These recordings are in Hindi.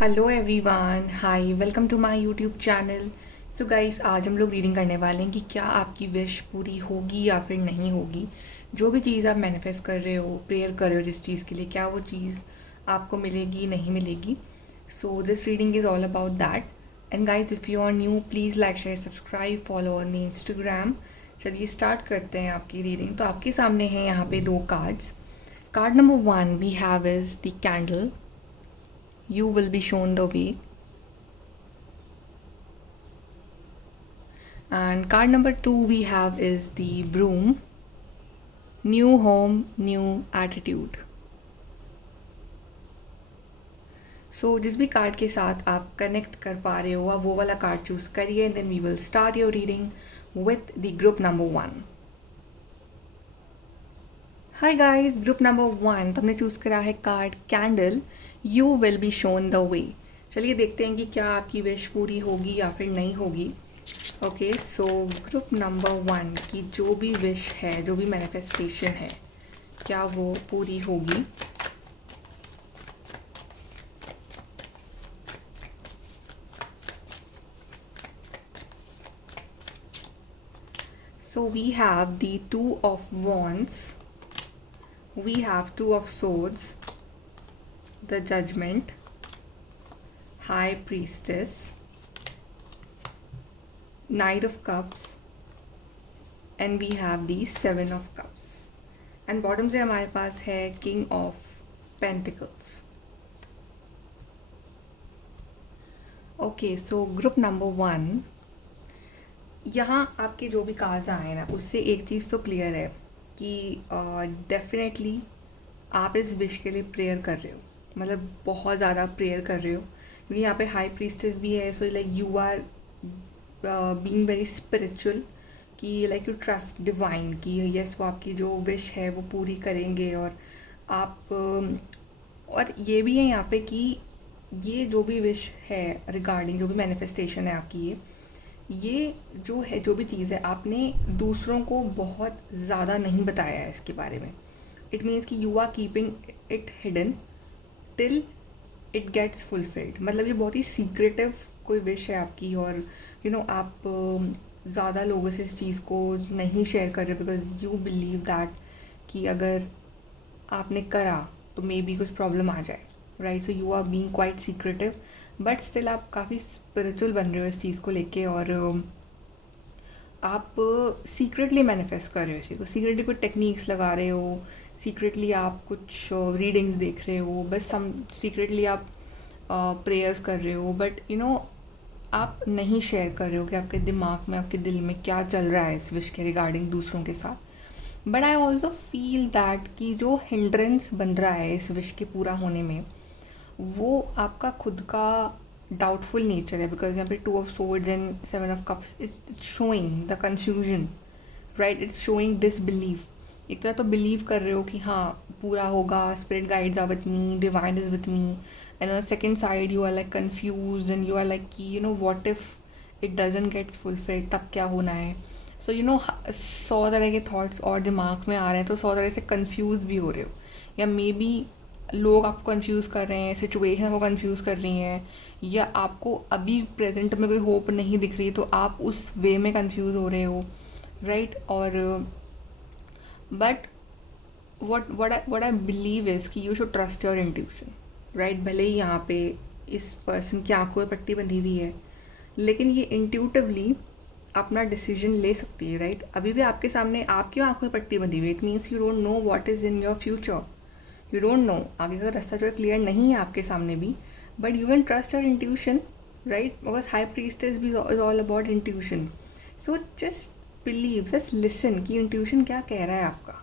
Hello everyone, hi, welcome to my YouTube channel. So guys, आज हम लोग रीडिंग करने वाले हैं कि क्या आपकी विश पूरी होगी या फिर नहीं होगी। जो भी चीज़ आप मैनिफेस्ट कर रहे हो, प्रेयर कर रहे हो जिस चीज़ के लिए, क्या वो चीज़ आपको मिलेगी नहीं मिलेगी। So this reading is all about that. And guys, if you are new, please like, share, subscribe, follow on the Instagram. चलिए स्टार्ट करते हैं आपकी रीडिंग। तो आपके सामने हैं यहाँ पे दो cards. Card number 1 we have is the candle. You will be shown the way. And card number 2 we have is the broom. New home, new attitude. So जिस भी कार्ड के साथ आप कनेक्ट कर पा रहे हो, आप वो वाला कार्ड चूज करिए and then we will start your reading with the group number 1. Hi guys, group number 1 तो हमने चूज करा है card candle. You will be shown the way. चलिए देखते हैं कि क्या आपकी विश पूरी होगी या फिर नहीं होगी. ओके, सो ग्रुप नंबर 1 की जो भी विश है, जो भी मैनिफेस्टेशन है, क्या वो पूरी होगी. So we have the 2 of wands, we have 2 of swords, the judgment, high priestess, knight of cups, and we have the 7 of cups. And bottom से हमारे पास है king of pentacles. Okay, so group number 1, यहाँ आपके जो भी कार्ड्स आए ना, उससे एक चीज़ तो क्लियर है कि डेफिनेटली आप इस विश के लिए प्रेयर कर रहे हो. मतलब बहुत ज़्यादा प्रेयर कर रहे हो, क्योंकि यहाँ पे हाई प्रीस्टेस भी है. So like you are being very spiritual, कि लाइक यू ट्रस्ट डिवाइन कि यस वो आपकी जो विश है वो पूरी करेंगे. और आप और ये भी है यहाँ पे कि ये जो भी विश है रिगार्डिंग जो भी मैनिफेस्टेशन है आपकी, ये जो है, जो भी चीज़ है, आपने दूसरों को बहुत ज़्यादा नहीं बताया है इसके बारे में. इट मीन्स कि you are keeping it hidden till it gets fulfilled. मतलब ये बहुत ही सीक्रेटिव कोई विश है आपकी. और आप ज़्यादा लोगों से इस चीज़ को नहीं शेयर कर रहे, बिकॉज यू बिलीव दैट कि अगर आपने करा तो मे बी कुछ प्रॉब्लम आ जाए, right. So you are being quite secretive, but still आप काफ़ी स्पिरिचुअल बन रहे हो इस चीज़ को लेके. और आप सीक्रेटली मैनिफेस्ट कर रहे हो इस चीज़ को, सीक्रेटली कोई टेक्निक्स लगा रहे हो, सीक्रेटली आप कुछ रीडिंग्स देख रहे हो, बस सम सीक्रेटली आप प्रेयर्स कर रहे हो. बट आप नहीं शेयर कर रहे हो कि आपके दिमाग में, आपके दिल में क्या चल रहा है इस विश के रिगार्डिंग दूसरों के साथ. But I also feel that कि जो हिंड्रेंस बन रहा है इस विश के पूरा होने में, वो आपका खुद का डाउटफुल नेचर है. बिकॉज यहाँ पे 2 of swords and 7 of cups it's showing the confusion, right. It's showing this believe. एक तरह तो बिलीव कर रहे हो कि हाँ पूरा होगा, spirit guides are with me, divine is with me. And on the second side you are like confused and you are like कि what if it doesn't gets fulfilled, तब क्या होना है. सो 100 तरह के थॉट्स और दिमाग में आ रहे हैं, तो 100 तरह से कन्फ्यूज भी हो रहे हो. या मे बी लोग आपको कंफ्यूज कर रहे हैं, सिचुएशन को कंफ्यूज कर रही हैं, या आपको अभी प्रेजेंट में कोई होप नहीं दिख रही, तो आप उस वे में कंफ्यूज हो रहे हो, राइट. और but what I believe is कि you should trust your intuition, right. भले ही यहाँ पे इस पर्सन की आंखों में पट्टी बंधी हुई है, लेकिन ये इंट्यूटिवली अपना डिसीजन ले सकती है, राइट. अभी भी आपके सामने आपकी आंखों में पट्टी बंधी हुई है. It means you don't know what is in your future. You don't know, आगे का रास्ता जो है क्लियर नहीं है आपके सामने भी, but you can trust your intuition, right. Because high priestess भी is all about intuition. So just believe, just listen कि इंट्यूशन क्या कह रहा है आपका,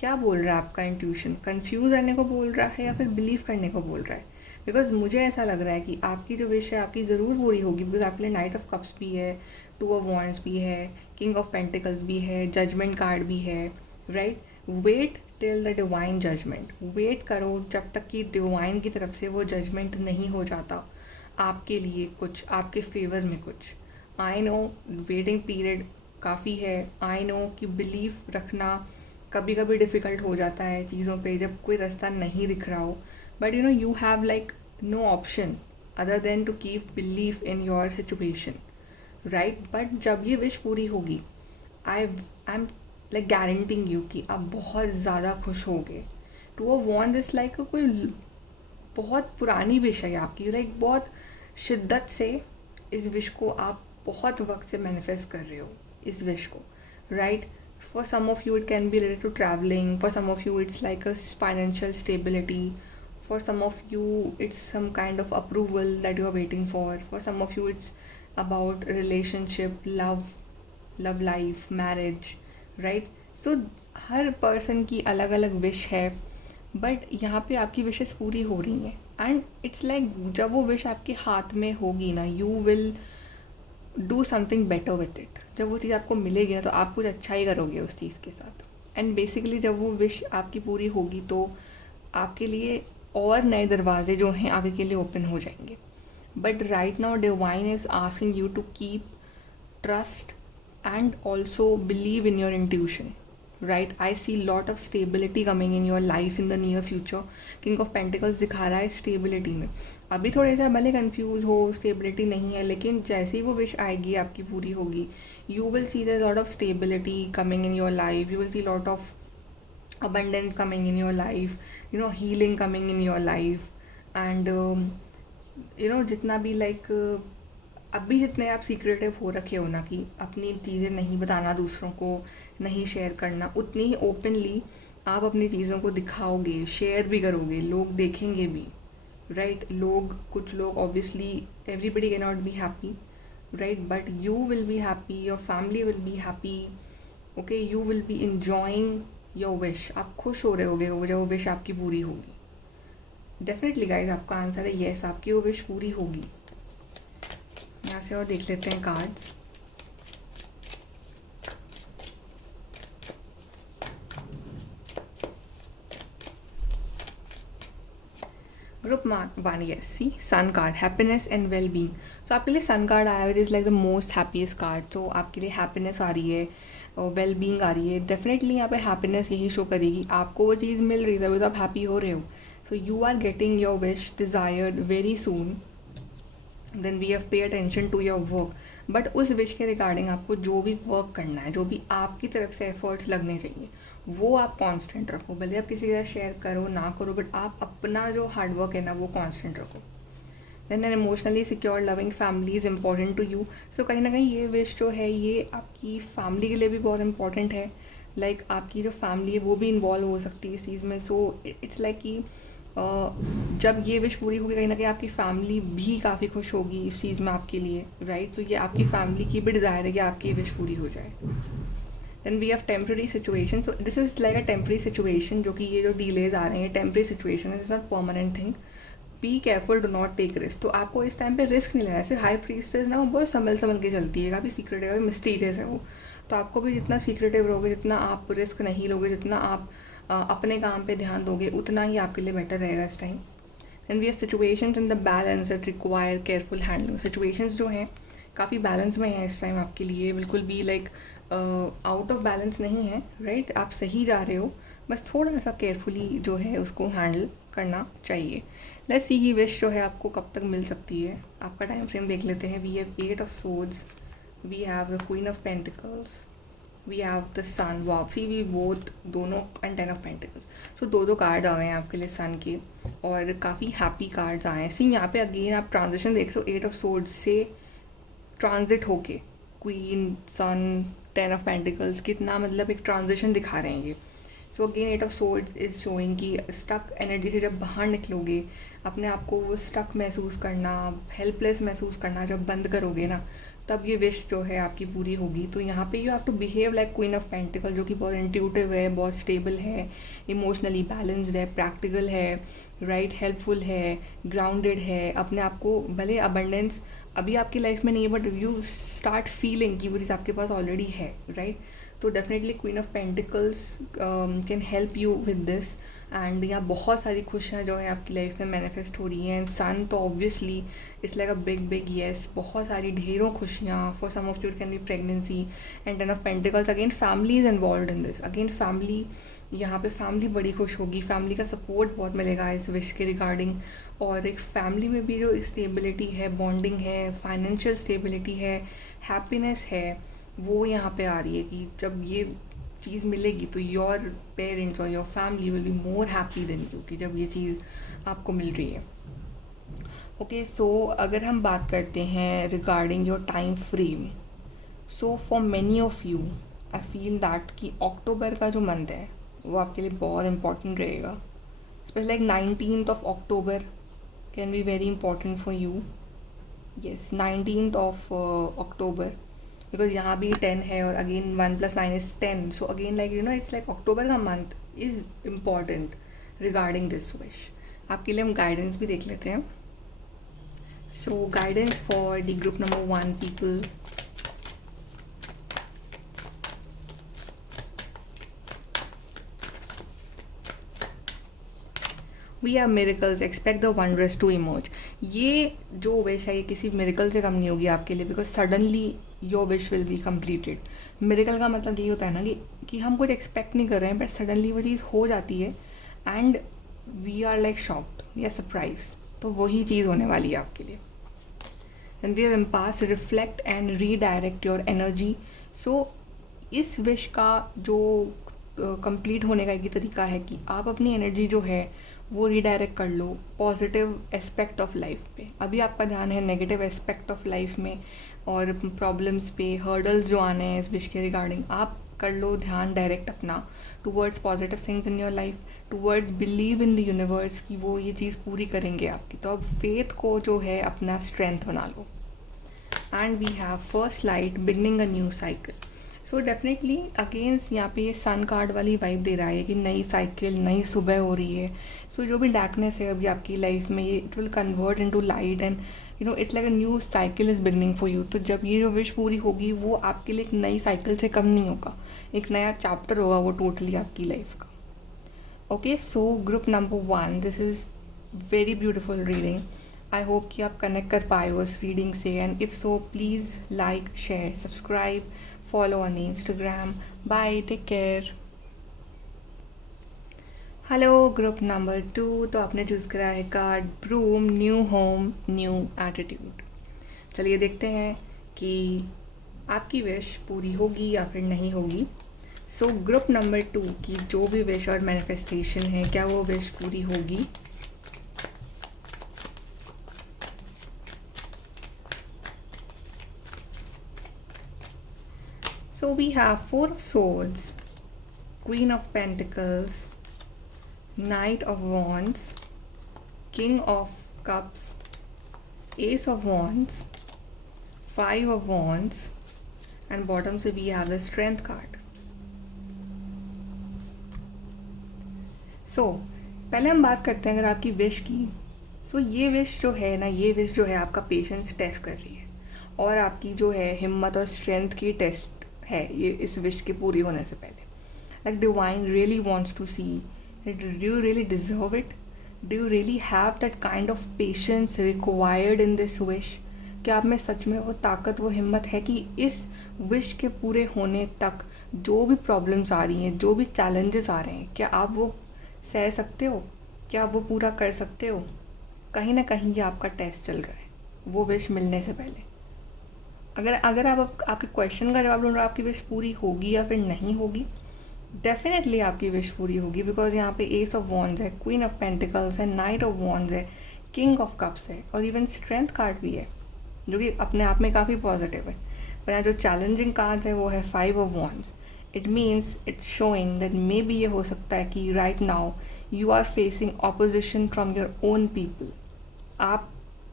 क्या बोल रहा है आपका इंट्यूशन. कंफ्यूज रहने को बोल रहा है या फिर बिलीव करने को बोल रहा है. बिकॉज मुझे ऐसा लग रहा है कि आपकी जो विश है आपकी ज़रूर पूरी होगी. बिकॉज आपके लिए नाइट ऑफ कप्स भी है, 2 ऑफ वॉन्ड्स भी है, किंग ऑफ पेंटिकल्स भी है, जजमेंट कार्ड भी है, right. Wait till the divine judgement. Wait करो जब तक कि डिवाइन की तरफ से वो जजमेंट नहीं हो जाता आपके लिए कुछ, आपके फेवर में कुछ. आई नो वेटिंग पीरियड काफ़ी है. आई नो कि बिलीव रखना कभी कभी डिफ़िकल्ट हो जाता है चीज़ों पे जब कोई रास्ता नहीं दिख रहा हो. But you have like no option. Other than to keep believe in your situation, right? But जब ये विश पूरी होगी, I am like guaranteeing you कि आप बहुत ज़्यादा खुश होगे। To a want this like कोई बहुत पुरानी विश है आपकी, लाइक बहुत शिद्दत से इस विश को आप बहुत वक्त से मैनिफेस्ट कर रहे हो इस विश को, right? For some of you it can be related to travelling, for some of you it's like a financial stability, for some of you it's some kind of approval that you are waiting for some of you it's about relationship, love life, marriage, right? So her person की अलग अलग विश है, बट यहाँ पे आपकी विशेस पूरी हो रही हैं एंड इट्स लाइक जब वो विश आपके हाथ में होगी ना, you will do something better with it. जब वो चीज़ आपको मिलेगी ना तो आप कुछ अच्छा ही करोगे उस चीज़ के साथ। एंड बेसिकली जब वो विश आपकी पूरी होगी तो आपके लिए और नए दरवाजे जो हैं आगे के लिए ओपन हो जाएंगे। But right now divine is asking you to keep trust and also believe in your intuition, right? I see lot of stability coming in your life in the near future. King of pentacles दिखा रहा है स्टेबिलिटी में। अभी थोड़े से भले कंफ्यूज हो, स्टेबिलिटी नहीं है, लेकिन जैसे ही वो विश आएगी आपकी पूरी होगी, you will see there lot of stability coming in your life, you will see lot of abundance coming in your life, healing coming in your life, and जितना भी अभी जितने आप सीक्रेटिव हो रखे हो ना कि अपनी चीज़ें नहीं बताना, दूसरों को नहीं शेयर करना, उतनी ही ओपनली आप अपनी चीज़ों को दिखाओगे, शेयर भी करोगे, लोग देखेंगे भी, राइट? कुछ लोग obviously everybody can not be happy, right? But you will be happy, your family will be happy, okay? You will B enjoying your wish. आप खुश हो रहे होगे वो जब वो विश आपकी पूरी होगी। डेफिनेटली गाइज आपका आंसर है येस, आपकी वो विश पूरी होगी। यहाँ से और देख लेते हैं cards. Group one, yes, see sun card, happiness and well being. So आपके लिए सन कार्ड आया which is like the most happiest card. तो आपके लिए हैप्पीनेस आ रही है, वेल बीइंग आ रही है। डेफिनेटली यहाँ पे हैप्पीनेस यही शो करेगी, आपको वो चीज़ मिल रही है, आप हैप्पी हो रहे हो। So you are getting your wish desired very soon. Then we have pay attention to your work. But उस विश के रिगार्डिंग आपको जो भी वर्क करना है, जो भी आपकी तरफ से एफर्ट्स लगने चाहिए, वो आप कांस्टेंट रखो। भले आप किसी के साथ शेयर करो ना करो, बट आप अपना जो हार्डवर्क है ना वो कांस्टेंट रखो। Then an emotionally secure loving family is important to you. So कहीं ना कहीं ये विश जो है ये आपकी फैमिली के लिए भी बहुत इंपॉर्टेंट है। लाइक आपकी जो फैमिली है वो भी इन्वॉल्व हो सकती है इस चीज़ में। सो इट्स लाइक कि जब ये विश पूरी होगी, कहीं ना कहीं आपकी फैमिली भी काफ़ी खुश होगी इस चीज़ में आपके लिए, राइट? तो ये आपकी फैमिली की भी डिज़ायर है कि आपकी विश पूरी हो जाए। Then we have temporary situation. So this is like a temporary situation, जो कि ये जो डिलेज आ रहे हैं temporary situation, is not permanent thing. Be careful, do not take risk. तो आपको इस टाइम पे रिस्क नहीं लेना है। ऐसे हाई प्रीस्टेस ना वो बहुत संभल के चलती है, काफ़ी सीक्रेटिव है, मिस्टीरियस है वो। तो आपको भी जितना सीक्रेटिव रहोगे, जितना आप रिस्क नहीं लोगे, जितना आप अपने काम पे ध्यान दोगे, उतना ही आपके लिए बेटर रहेगा इस time. And we have situations in the balance that require careful handling. Situations जो हैं काफ़ी बैलेंस में हैं इस टाइम आपके लिए, बिल्कुल भी लाइक आउट ऑफ बैलेंस नहीं है, राइट? आप सही जा रहे हो, बस थोड़ा सा केयरफुली जो है उसको हैंडल करना चाहिए। लेट्स सी की विश जो है आपको कब तक मिल सकती है। आपका टाइम फ्रेम देख लेते हैं। We have 8 of swords, we have the queen of pentacles, we have the sun. Wow, see we both दोनों, एंड 10 ऑफ पेंटिकल्स। सो दो कार्ड आ गए हैं आपके लिए सन के, और काफ़ी हैप्पी कार्ड्स आए हैं। सी यहाँ पे अगेन आप ट्रांजिशन देख रहे हो, 8 ऑफ सोर्ड्स से ट्रांजिट होके क्वीन, सन, 10 ऑफ पेंटिकल्स, कितना मतलब एक ट्रांजिशन दिखा रहे हैं ये। So again 8 of swords is showing कि स्टक एनर्जी से जब बाहर निकलोगे, अपने आप को वो स्टक महसूस करना, हेल्पलेस महसूस करना जब बंद करोगे ना, तब ये विश जो है आपकी पूरी होगी। तो यहाँ पे you have to behave like queen of pentacle, जो कि बहुत इंट्यूटिव है, बहुत स्टेबल है, इमोशनली बैलेंस्ड है, प्रैक्टिकल है, राइट? हेल्पफुल है, ग्राउंडेड है। अपने आप को भले अबंडेंस अभी आपकी लाइफ में नहीं है, बट यू स्टार्ट फीलिंग कि वो चीज़ आपके पास ऑलरेडी है, राइट? तो definitely queen of pentacles can help you with this. And यहाँ बहुत सारी खुशियाँ जो है आपकी लाइफ में मैनिफेस्ट हो रही हैं। एंड सन तो obviously it's like a big yes, बहुत सारी ढेरों खुशियाँ। For some of you it can be pregnancy. And 10 of pentacles, again family is involve in this. Again family, यहाँ पे फैमिली बड़ी खुश होगी, फैमिली का सपोर्ट बहुत मिलेगा इस विश के रिगार्डिंग। और एक फैमिली में भी जो स्टेबिलिटी है, बॉन्डिंग है, फाइनेंशियल स्टेबिलिटी है, हैप्पीनेस है, वो यहाँ पे आ रही है कि जब ये चीज़ मिलेगी तो योर पेरेंट्स और your family will be more happy than you, कि जब ये चीज़ आपको मिल रही है। ओके, सो अगर हम बात करते हैं regarding your time frame, so for many of you I feel that कि अक्टूबर का जो मंथ है वो आपके लिए बहुत इंपॉर्टेंट रहेगा। Specially like 19th of October can be very important for you. Yes, 19th of October, because यहाँ भी 10 है और again 1 + 9 is 10, so again like it's like October का month is important regarding this wish. आपके लिए हम guidance भी देख लेते हैं. So guidance for the group number 1 people. We have miracles, expect the wondrous to emerge. ये जो विश है ये किसी मिरेकल से कम नहीं होगी आपके लिए, because suddenly your wish will be completed. Miracle का मतलब यही होता है ना कि हम कुछ एक्सपेक्ट नहीं कर रहे हैं बट सडनली वो चीज़ हो जाती है and we are like shocked या सरप्राइज, तो वही चीज़ होने वाली है आपके लिए। And we have empath reflect and redirect your energy. So इस विश का जो कंप्लीट होने का एक तरीका है कि आप अपनी एनर्जी जो है वो रीडायरेक्ट कर लो पॉजिटिव एस्पेक्ट ऑफ लाइफ पे। अभी आपका ध्यान है नेगेटिव एस्पेक्ट ऑफ लाइफ में और प्रॉब्लम्स पे, हर्डल्स जो आने हैं इस विश के रिगार्डिंग, आप कर लो ध्यान डायरेक्ट अपना towards positive things in your life, towards believe in the universe कि वो ये चीज़ पूरी करेंगे आपकी। तो अब फेथ को जो है अपना स्ट्रेंथ बना लो। And we have first light beginning a new cycle. So definitely against यहाँ पे ये सन कार्ड वाली वाइब दे रहा है कि नई साइकिल, नई सुबह हो रही है। सो जो भी डार्कनेस है अभी आपकी लाइफ में, ये it will convert into light and it's like a new cycle is beginning for you. तो जब ये जो विश पूरी होगी वो आपके लिए एक नई साइकिल से कम नहीं होगा, एक नया चैप्टर होगा वो टोटली आपकी लाइफ का। Okay, so group number 1, this is very beautiful reading. I hope कि आप कनेक्ट कर पाए हो इस रीडिंग से, and if so please like, share, subscribe, follow on the Instagram. Bye, take care. Hello group number 2, तो आपने चूज़ करा है card broom, new home, new attitude. चलिए देखते हैं कि आपकी विश पूरी होगी या फिर नहीं होगी। सो ग्रुप नंबर 2 की जो भी विश और मैनिफेस्टेशन है, क्या वो विश पूरी होगी? So we have 4 of Swords, Queen of Pentacles, Knight of Wands, King of Cups, Ace of Wands, 5 of Wands, and bottom से we have the Strength card. So पहले हम बात करते हैं अगर आपकी विश की। सो ये विश जो है ना, ये विश जो है आपका पेशेंस टेस्ट कर रही है और आपकी जो है हिम्मत और स्ट्रेंथ की टेस्ट है ये इस विश के पूरी होने से पहले। Like divine really wants to see do you really deserve it, do you really have that kind of patience required in this wish. क्या आप में सच में वो ताकत, वो हिम्मत है कि इस विश के पूरे होने तक जो भी प्रॉब्लम्स आ रही हैं, जो भी चैलेंजेस आ रहे हैं, क्या आप वो सह सकते हो? क्या आप वो पूरा कर सकते हो? कहीं ना कहीं ये आपका टेस्ट चल रहा है वो विश मिलने से पहले। अगर आप आपके क्वेश्चन का जवाब ढूंढ रहे हो आपकी विश पूरी होगी या फिर नहीं होगी, डेफिनेटली आपकी विश पूरी होगी। बिकॉज यहाँ पे एस ऑफ वॉन्ड्स है, क्वीन ऑफ पेंटिकल्स है, नाइट ऑफ वॉन्ड्स है, किंग ऑफ कप्स है और इवन स्ट्रेंथ कार्ड भी है जो कि अपने आप में काफ़ी पॉजिटिव है। पर यहाँ जो चैलेंजिंग कार्ड्स है वो है 5 of wands. It means it's showing that may be ये हो सकता है कि right now you are facing opposition from your own people. आप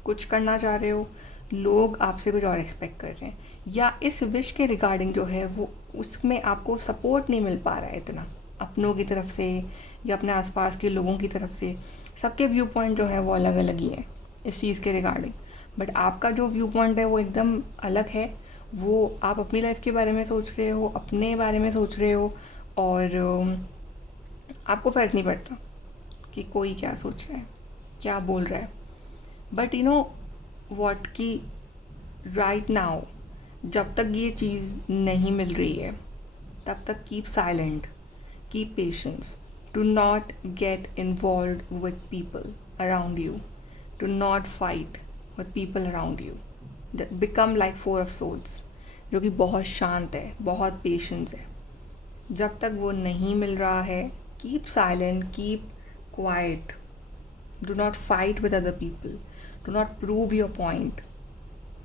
कुछ करना चाह रहे हो, लोग आपसे कुछ और एक्सपेक्ट कर रहे हैं, या इस विश के रिगार्डिंग जो है वो उसमें आपको सपोर्ट नहीं मिल पा रहा है इतना अपनों की तरफ से या अपने आसपास के लोगों की तरफ से। सबके व्यू पॉइंट जो है वो अलग अलग ही है इस चीज़ के रिगार्डिंग, बट आपका जो व्यू पॉइंट है वो एकदम अलग है। वो आप अपनी लाइफ के बारे में सोच रहे हो, अपने बारे में सोच रहे हो और आपको फ़र्क नहीं पड़ता कि कोई क्या सोच रहा है, क्या बोल रहा है। बट वॉट कि राइट नाउ जब तक ये चीज़ नहीं मिल रही है तब तक keep silent, keep patience, do not get involve with people around you. To not fight with people around you. Become like four of swords, जो कि बहुत शांत है, बहुत पेशेंस है. जब तक वो नहीं मिल रहा है, keep silent, keep quiet. Do not fight with other people, do not prove your point,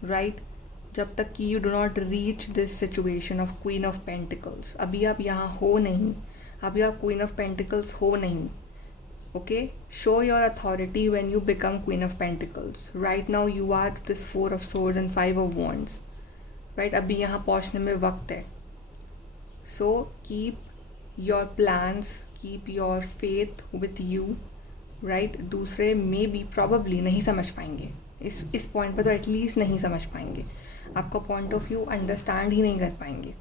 right. जब तक कि you do not reach this situation of queen of pentacles. अभी आप यहाँ हो नहीं, अभी आप क्वीन ऑफ पेंटिकल्स हो नहीं. Okay, show your authority when you become queen of pentacles. Right now you are this four of swords and five of wands, right. अभी यहाँ पहुँचने में वक्त है. So keep your plans, keep your faith with you, right. दूसरे मे बी प्रॉबली नहीं समझ पाएंगे इस पॉइंट पर, तो एटलीस्ट नहीं समझ पाएंगे, आपका पॉइंट ऑफ व्यू अंडरस्टैंड ही नहीं कर पाएंगे.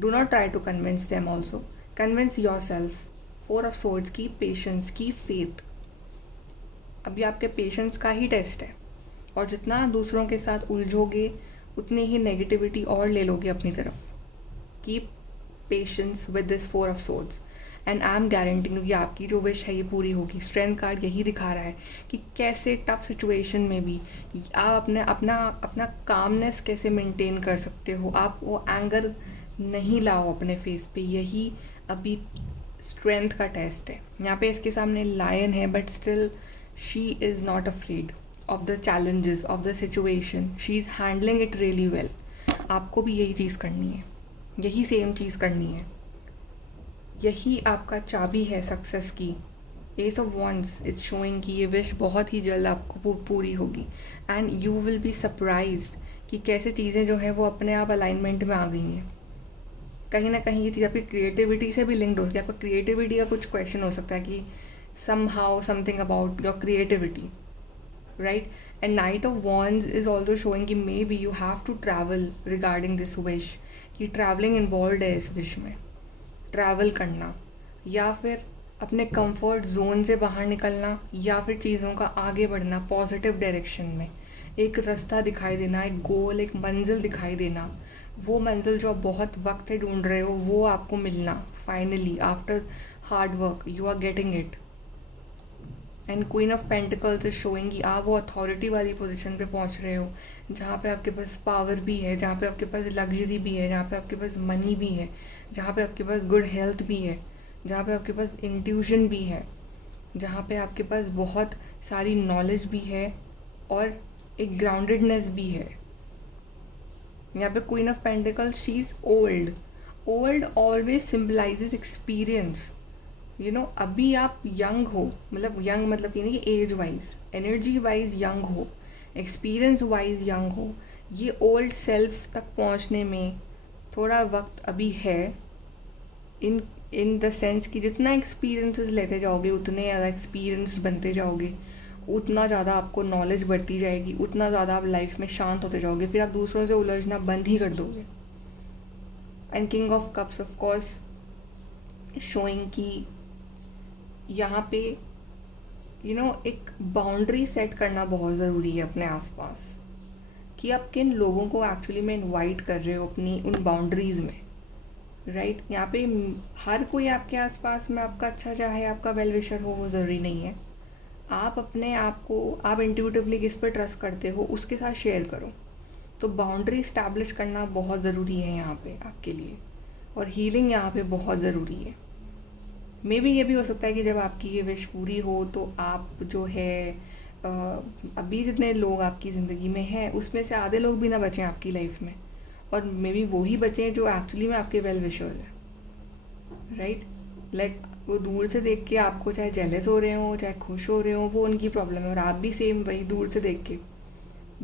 Do not try to convince them also, convince yourself. Four of swords, keep patience, keep faith. अभी आपके पेशेंस का ही टेस्ट है, और जितना दूसरों के साथ उलझोगे उतनी ही नेगेटिविटी और ले लोगे अपनी तरफ. Keep patience with this four of swords and I am guaranteeing कि आपकी जो विश है ये पूरी होगी. स्ट्रेंथ कार्ड यही दिखा रहा है कि कैसे टफ सिचुएशन में भी आप अपना कामनेस कैसे मेंटेन कर सकते हो. आप वो एंगर नहीं लाओ अपने फेस पे. यही अभी स्ट्रेंथ का टेस्ट है. यहाँ पे इसके सामने लायन है, but still she is not afraid of the challenges of the situation. She is handling it really well. आपको भी यही चीज़ करनी है, यही सेम चीज़ करनी है. यही आपका चाबी है सक्सेस की. S of wands is showing कि ये विश बहुत ही जल्द आपको पूरी होगी. And you will be surprised कि कैसे चीज़ें जो हैं वो अपने आप अलाइनमेंट में आ गई हैं. कहीं ना कहीं ये चीज़ आपकी क्रिएटिविटी से भी लिंक्ड हो सकती है. आपका क्रिएटिविटी का कुछ क्वेश्चन हो सकता है कि somehow something about your creativity, right? And Knight of Wands is also showing कि maybe you have to travel regarding this wish. कि traveling involved है इस wish में. ट्रैवल करना, या फिर अपने कंफर्ट जोन से बाहर निकलना, या फिर चीज़ों का आगे बढ़ना पॉजिटिव डायरेक्शन में. एक रास्ता दिखाई देना, एक गोल, एक मंजिल दिखाई देना. वो मंजिल जो आप बहुत वक्त से ढूंढ रहे हो वो आपको मिलना finally after hard work. You are getting it. And queen of pentacles is showing कि आप वो अथॉरिटी वाली पोजीशन पे पहुंच रहे हो जहाँ पे आपके पास पावर भी है, जहाँ पे आपके पास लग्जरी भी है, जहाँ पे आपके पास मनी भी है, जहाँ पे आपके पास गुड हेल्थ भी है, जहाँ पे आपके पास इंट्यूशन भी है, जहाँ पे आपके पास बहुत सारी नॉलेज भी है और एक ग्राउंडेडनेस भी है. यहाँ पे queen of pentacles, she is old. Old always symbolises experience. You know, अभी आप यंग हो, मतलब यंग मतलब ये नहीं कि age wise, energy wise young हो, एक्सपीरियंस वाइज यंग हो. ये ओल्ड सेल्फ तक पहुंचने में थोड़ा वक्त अभी है. इन द सेंस कि जितना एक्सपीरियंसेस लेते जाओगे उतने ज़्यादा एक्सपीरियंस बनते जाओगे, उतना ज़्यादा आपको नॉलेज बढ़ती जाएगी, उतना ज़्यादा आप लाइफ में शांत होते जाओगे. फिर आप दूसरों से उलझना बंद ही कर दोगे. And king of cups of course showing कि यहाँ पे एक बाउंड्री सेट करना बहुत ज़रूरी है अपने आसपास, कि आप किन लोगों को एक्चुअली में इनवाइट कर रहे हो अपनी उन बाउंड्रीज़ में, राइट. यहाँ पे हर कोई आपके आसपास में आपका अच्छा चाहे, आपका वेल विशर हो, वो ज़रूरी नहीं है. आप अपने आप को, आप इंट्यूटिवली किस पर ट्रस्ट करते हो उसके साथ शेयर करो. तो बाउंड्री इस्टेब्लिश करना बहुत ज़रूरी है यहाँ पे आपके लिए, और हीलिंग यहाँ पे बहुत ज़रूरी है. मे बी ये भी हो सकता है कि जब आपकी ये विश पूरी हो तो आप जो है अभी जितने लोग आपकी ज़िंदगी में हैं उसमें से आधे लोग भी ना बचें आपकी लाइफ में, और मे बी वही बचें जो एक्चुअली में आपके वेल विशर है, राइट. लाइक वो दूर से देख के आपको चाहे जेलस हो रहे हो, चाहे खुश हो रहे हो, वो उनकी प्रॉब्लम है, और आप भी सेम वही दूर से देख के.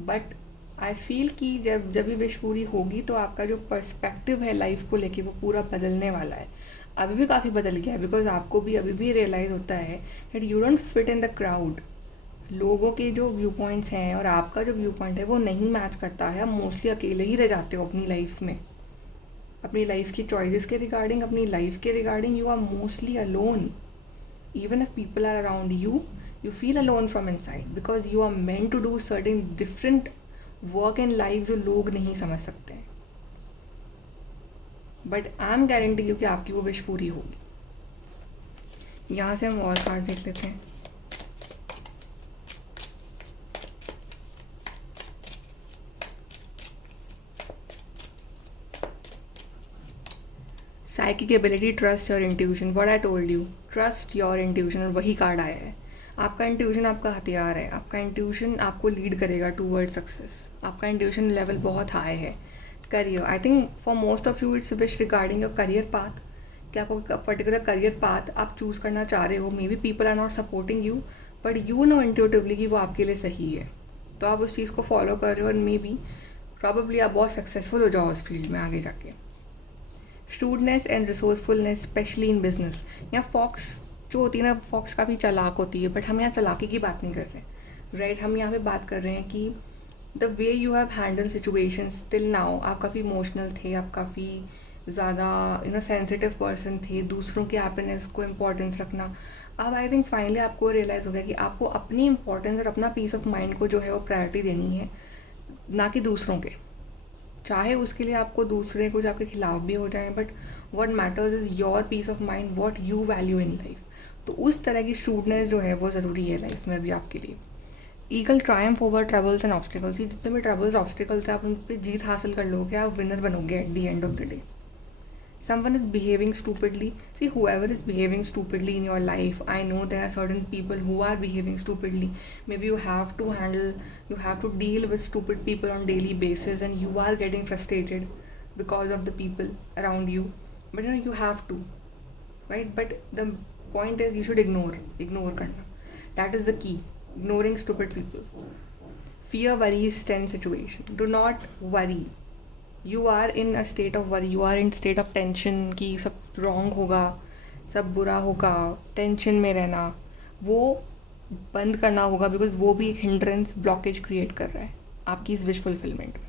बट आई फील कि जब भी विश पूरी होगी तो आपका जो पर्सपेक्टिव है लाइफ को लेके वो पूरा बदलने वाला है. अभी भी काफ़ी बदल गया है, बिकॉज आपको भी अभी भी रियलाइज़ होता है that you don't fit in the crowd. लोगों के जो व्यू पॉइंट्स हैं और आपका जो व्यू पॉइंट है वो नहीं मैच करता है. आप मोस्टली अकेले ही रह जाते हो अपनी लाइफ में, अपनी लाइफ की चॉइसेस के रिगार्डिंग, अपनी लाइफ के regarding. You are mostly alone. Even if people are around you, you feel alone from inside, because you are meant to do certain different work in life जो लोग नहीं समझ सकते हैं. बट आई एम गारंटी कि आपकी वो विश पूरी होगी. यहाँ से हम और कार्ड देख लेते हैं. Psychic ability, trust your intuition, what I told you, trust your intuition, और वही कार्ड आया है। आपका इंट्यूशन आपका हथियार है, आपका इंट्यूशन आपको लीड करेगा टूवर्ड सक्सेस, आपका इंट्यूशन लेवल बहुत हाई है। Career, I think for most of you it's wish regarding your career path, कि आपको पर्टिकुलर करियर पाथ आप चूज़ करना चाह रहे हो। Maybe people are not supporting you, but you know intuitively कि वो आपके लिए सही है, तो आप उस चीज़ को फॉलो कर रहे हो, और मे बी प्रॉबेबली आप बहुत सक्सेसफुल हो जाओ उस फील्ड में आगे जाके। Shrewdness and resourcefulness specially in business, या फॉक्स जो होती है ना, फॉक्स काफ़ी चालाक होती है, बट हम यहाँ चालाकी की बात नहीं कर रहे, राइट। हम यहाँ पे बात कर रहे हैं कि the way you have handle situations till now, आप काफ़ी इमोशनल थे, आप काफ़ी ज़्यादा सेंसिटिव पर्सन थे, दूसरों की हैप्पीनेस को इम्पोर्टेंस रखना। अब आई थिंक फाइनली आपको रियलाइज़ हो गया कि आपको अपनी इंपॉर्टेंस और अपना पीस ऑफ माइंड को जो है वो प्रायोरिटी देनी है, ना कि दूसरों के। चाहे उसके लिए आपको दूसरे कुछ आपके खिलाफ भी हो जाएं, but what matters is your peace of mind, what you value in life. तो उस तरह की श्रूडनेस जो है वो ज़रूरी है लाइफ में अभी आपके लिए। Eagle Triumph over troubles and obstacles, जितने भी ट्रबल्स ऑब्स्टिकल्स हैं आप उन पर जीत हासिल कर लोगे, आप विनर बनोगे at the end of the day. Someone is behaving stupidly. See, whoever is behaving stupidly in your life, I know there are certain people who are behaving stupidly. Maybe you have to deal with stupid people on daily basis, and you are getting frustrated because of the people around you. But you have to, right? But the point is, you should ignore karna. That is the key. Ignoring stupid people. Fear worries tense situation. Do not worry. You are in a state of worry, you are in state of tension कि सब रॉन्ग होगा, सब बुरा होगा, टेंशन में रहना, वो बंद करना होगा, बिकॉज वो भी एक हिंड्रेंस ब्लॉकेज क्रिएट कर रहा है आपकी इस विश फुलफिलमेंट में।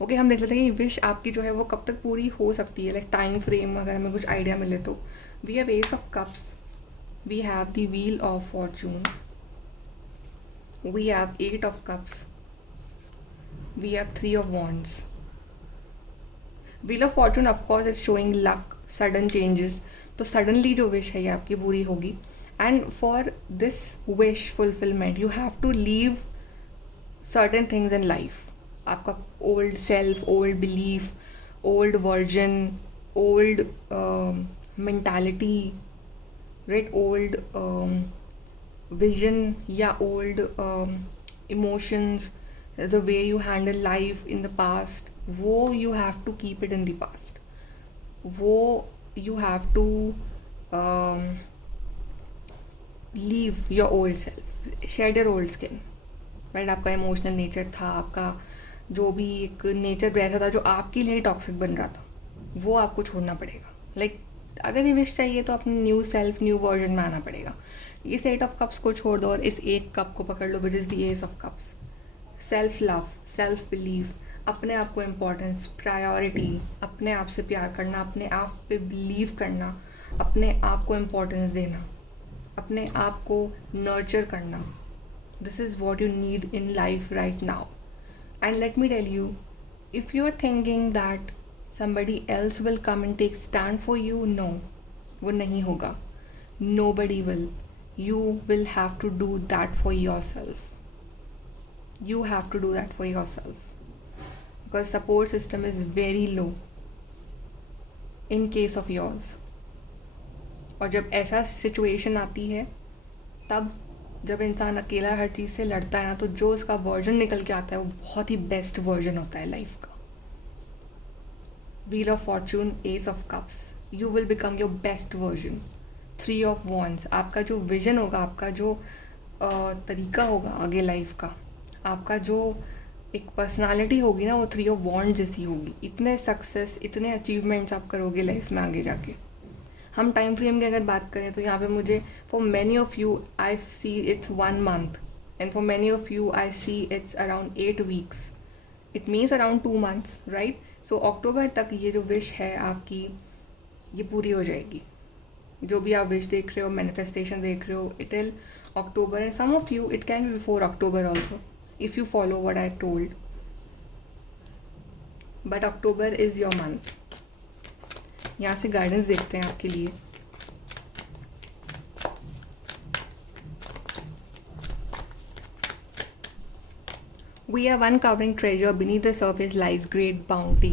ओके, हम देख लेते हैं कि विश आपकी जो है वो कब तक पूरी हो सकती है, लाइक टाइम फ्रेम अगर हमें कुछ आइडिया मिले तो। We have ace of cups, we have the wheel of fortune, we have 8 of cups, we have 3 of wands. Wheel of fortune of course is showing luck, sudden changes, तो सडनली जो विश है ये आपकी पूरी होगी। And for this wish fulfilment you have to leave certain things in life. आपका old self, old belief, old version, old mentality, right, old vision या old emotions, the way you handle life in the past, वो you have to keep it in the past. वो you have to leave your old self, shed your old skin, right. आपका इमोशनल नेचर था, आपका जो भी एक नेचर वैसा था जो आपके लिए टॉक्सिक बन रहा था, वो आपको छोड़ना पड़ेगा। लाइक अगर ये विश चाहिए तो अपने न्यू सेल्फ, न्यू वर्जन में आना पड़ेगा। इस 8 ऑफ कप्स को छोड़ दो और इस एक कप को पकड़ लो, which is the ace of cups. Self love, self belief, अपने आप को इम्पोर्टेंस, प्रायोरिटी, अपने आप से प्यार करना, अपने आप पे बिलीव करना, अपने आप को इम्पोर्टेंस देना, अपने आप को नर्चर करना। This is what you need in life right now. And let me tell you, if you are thinking that somebody else will come and take stand for you, no, वो नहीं होगा। Nobody will. You will have to do that for yourself. You have to do that for yourself. Because support system is very low in case of yours. और जब ऐसा सिचुएशन आती है, तब जब इंसान अकेला हर चीज़ से लड़ता है ना, तो जो उसका वर्जन निकल के आता है वो बहुत ही बेस्ट वर्जन होता है लाइफ का। Wheel of Fortune, Ace of Cups, you will become your best version. 3 of Wands, आपका जो विजन होगा, आपका जो तरीका होगा आगे लाइफ का, आपका जो एक पर्सनालिटी होगी ना, वो 3 of Wands जैसी होगी। इतने सक्सेस, इतने अचीवमेंट्स आप करोगे लाइफ में आगे जाके। हम टाइम फ्रेम की अगर बात करें तो यहाँ पे मुझे for many of you I see it's 1 month, and for many of you I see it's around 8 weeks. It means around 2 months, right. So October तक ये जो विश है आपकी, ये पूरी हो जाएगी। जो भी आप विश देख रहे हो, मैनिफेस्टेशन देख रहे हो, till October, and some of you it can be before October also if you follow what I told, but October is your month. यहाँ से गाइडेंस देखते हैं आपके लिए। We are uncovering treasure, beneath the surface lies great bounty.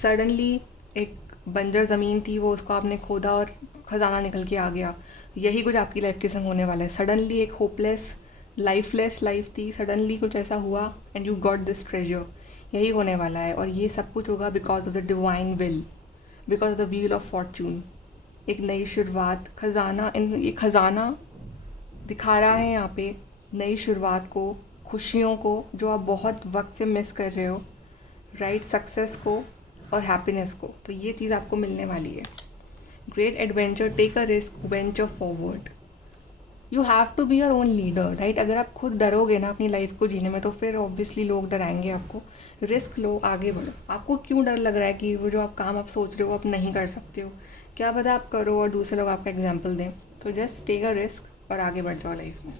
Suddenly एक बंजर ज़मीन थी वो, उसको आपने खोदा और ख़जाना निकल के आ गया। यही कुछ आपकी लाइफ के संग होने वाला है। सडनली एक होपलेस लाइफलेस लाइफ थी, सडनली कुछ ऐसा हुआ and you got this treasure. यही होने वाला है, और ये सब कुछ होगा because of the divine will, because of the wheel of Fortune. एक नई शुरुआत, खजाना, ये खजाना दिखा रहा है यहाँ पे नई शुरुआत को, खुशियों को जो आप बहुत वक्त से मिस कर रहे हो, राइट, सक्सेस को और हैप्पीनेस को। तो ये चीज़ आपको मिलने वाली है। Great adventure, take a risk, venture forward. You have to be your own leader, right. अगर आप खुद डरोगे ना अपनी लाइफ को जीने में, तो फिर ऑब्वियसली लोग डराएंगे आपको। रिस्क लो, आगे बढ़ो। आपको क्यों डर लग रहा है कि वो जो आप काम आप सोच रहे हो आप नहीं कर सकते हो? क्या पता आप करो और दूसरे लोग आपका एग्जाम्पल दें। तो जस्ट टेक अ रिस्क और आगे बढ़ जाओ लाइफ में।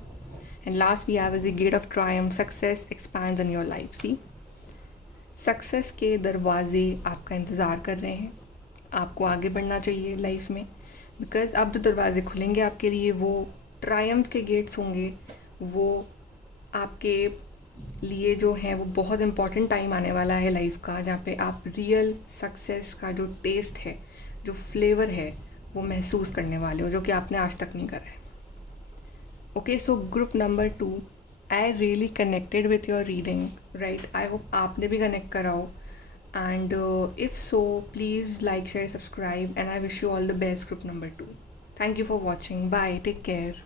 And last we have is the gate of triumph, success expands in your life. See, success के दरवाजे आपका इंतज़ार कर रहे हैं। आपको आगे बढ़ना चाहिए लाइफ में, बिकॉज़ अब जो दरवाजे खुलेंगे आपके लिए वो ट्रायम्फ के गेट्स होंगे। वो आपके लिए जो है वो बहुत इम्पॉर्टेंट टाइम आने वाला है लाइफ का, जहाँ पे आप रियल सक्सेस का जो टेस्ट है, जो फ्लेवर है, वो महसूस करने वाले हो, जो कि आपने आज तक नहीं करा है। Okay, so group number 2, I really connected with your reading, right. I hope आपने भी कनेक्ट करा हो। And if so please like, share, subscribe, and I wish you all the best group number 2। Thank you for watching, bye, take care.